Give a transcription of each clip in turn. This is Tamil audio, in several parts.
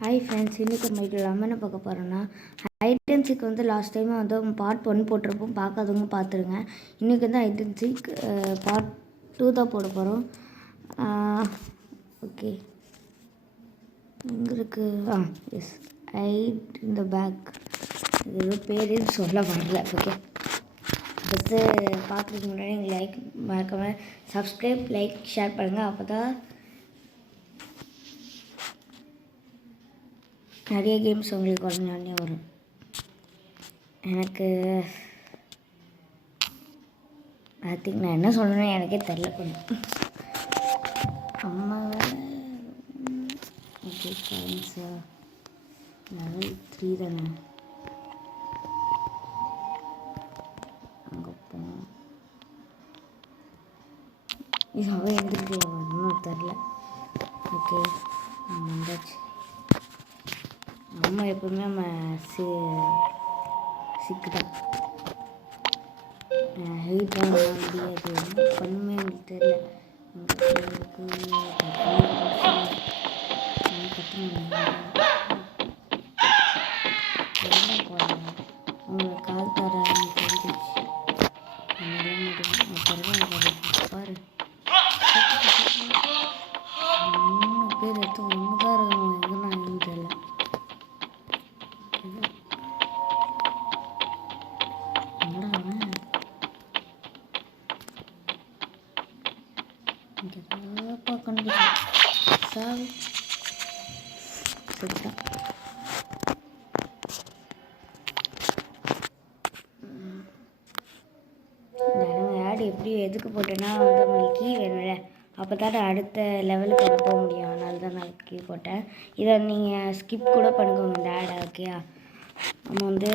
ஹாய் ஃப்ரெண்ட்ஸ், இன்றைக்கி நம்ம வீட்டில் நம்ம என்ன பார்க்க போகிறோன்னா ஹைட் அண்ட் சீக் வந்து லாஸ்ட் டைம் வந்து பார்ட் 1 போட்டிருப்போம். பார்க்காதவங்க பார்த்துருங்க. இன்றைக்கி வந்து ஹைட் அண்ட் சீக் பார்ட் 2 தான் போட போகிறோம். ஓகே, எங்கே இருக்குது? எஸ், ஹைட் இந்த பேக். இது பேர் சொல்ல வரல. ஓகே, ஃபஸ்ட்டு பார்க்குறதுக்கு முன்னாடி நீங்கள் லைக் மறக்காமல் சப்ஸ்கிரைப், லைக், ஷேர் பண்ணுங்கள். அப்போ தான் நிறைய கேம்ஸ் உங்களுக்கு உடனே வரும். எனக்கு ஐ திங்க் நான் என்ன சொல்லணும்னு எனக்கே தெரில கொஞ்சம். அம்மா ஓகே ஃப்ரெண்ட்ஸா, லெவல் 3 தானே. அங்கே போனோம். இது அவன் எழுந்திருக்கலாம் இன்னும் தெரில. ஓகே, வந்தாச்சு. நம்ம எப்பவுமே நம்ம சிக்கு தான் ஹெல்ப் பண்ண முடியாது. என்ன பண்ணுமே எனக்கு தெரியல. உங்களுக்கு கால் தரேன்னு தெரிஞ்சிச்சு. பாரு, 3 பேர் எடுத்து ஒன்று தான் இருக்கணும். எங்கே நான் தெரியல. ஆடு எப்படி எதுக்கு போட்டேன்னா வந்து நம்மளுக்கு கீ வேணும்ல, அப்போ தான் அடுத்த லெவலுக்கு போக முடியும். அதனால தான் நான் கீ போட்டேன். இதை நீங்கள் ஸ்கிப் கூட பண்ணிக்கோங்க இந்த ஆடை. ஓகேயா, நம்ம வந்து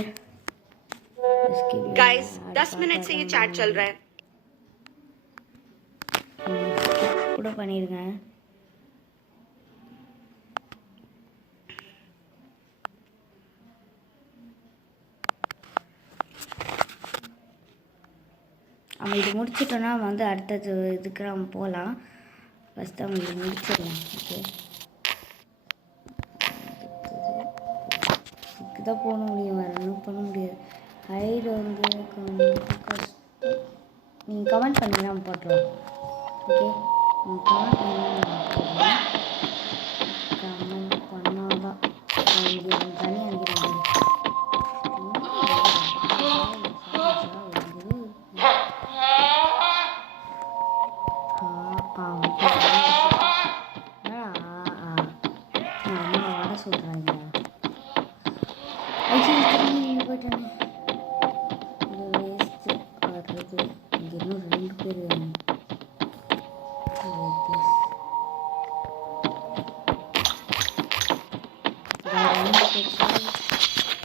गाइस 10 मिनट से ये चैट चल रहा है. கூட பண்ணிடுங்க. நம்ம இது முடிச்சிட்டோன்னா வந்து அடுத்தது இதுக்கு நம்ம போகலாம். ஃபஸ்ட்டு நம்ம இது முடிச்சிடலாம். ஓகே, இதுக்கு தான் போக முடியும், வேறு ஒன்றும் பண்ண முடியாது. ஹைடு வந்து கஷ்டம். நீங்கள் கமெண்ட் பண்ணி நம்ம போட்டுருவோம். ஓகே, நீங்கள் கமெண்ட் பண்ணி கமெண்ட் பண்ணால் தான் இங்கே தனி அனுப்பிடுவாங்க. வர சொல்கிறாங்க. போயிட்டானே, இது வேஸ்ட்டு வர்றது. இங்கே இன்னும் 2 பேர் வேணும்.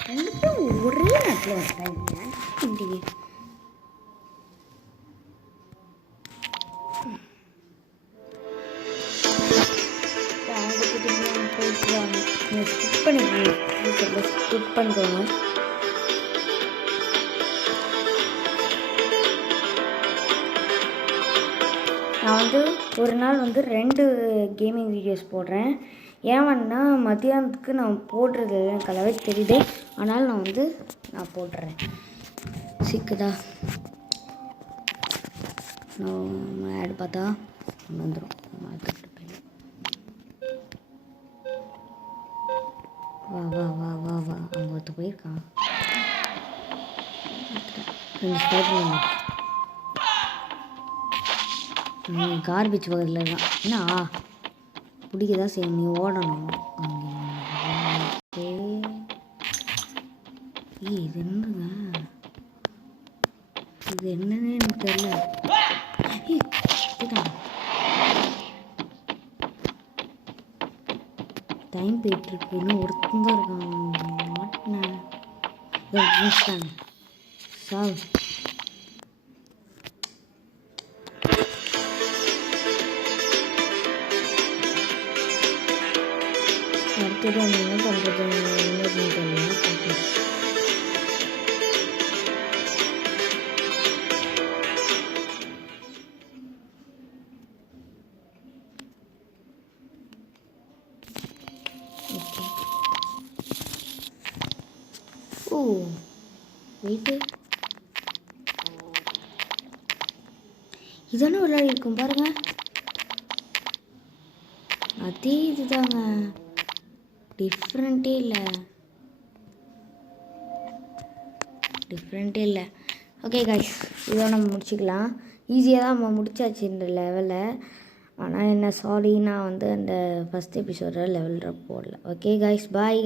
2 பேரும் ஒரே நேரத்தில் வந்தாங்க. ஸ்கிப் பண்ணிக்கோங்க. நான் வந்து ஒரு நாள் வந்து 2 கேமிங் வீடியோஸ் போடுறேன். ஏன்னா மத்தியானத்துக்கு நான் போடுறது எனக்கு அளவே தெரியுது. ஆனாலும் நான் போடுறேன். சிக்குதா நம்ம ஆட் பார்த்தா வந்துடும். வா வா வா வா வா, அங்கே ஒருத்த போயிருக்கான். கார்பேஜ் பக்கத்தில் தான். என்ன பிடிக்கதான் செய்யும், நீ ஓடணும். இது என்னங்க, இது என்னன்னு எனக்கு தெரியல. டைம் போயிட்டுருக்கு. இன்னும் ஒருத்தன் தான் இருக்கான். மாட்டினேன் சார். அடுத்தது என்ன பண்ணுறது தெரியல. ஓகே, ஓ வெயிட்டு இதானே விளையாடி இருக்கும் பாருங்க. அதே இதுதாங்க, டிஃப்ரெண்ட்டே இல்லை. ஓகே கைஸ், இதோட நம்ம முடிச்சுக்கலாம். ஈஸியாக தான் நம்ம முடிச்சாச்சு இந்த லெவலை. ஆனால் என்ன சாரி, நான் வந்து அந்த ஃபஸ்ட் எபிசோட லெவல் போடல. ஓகே கைஸ், பாய்.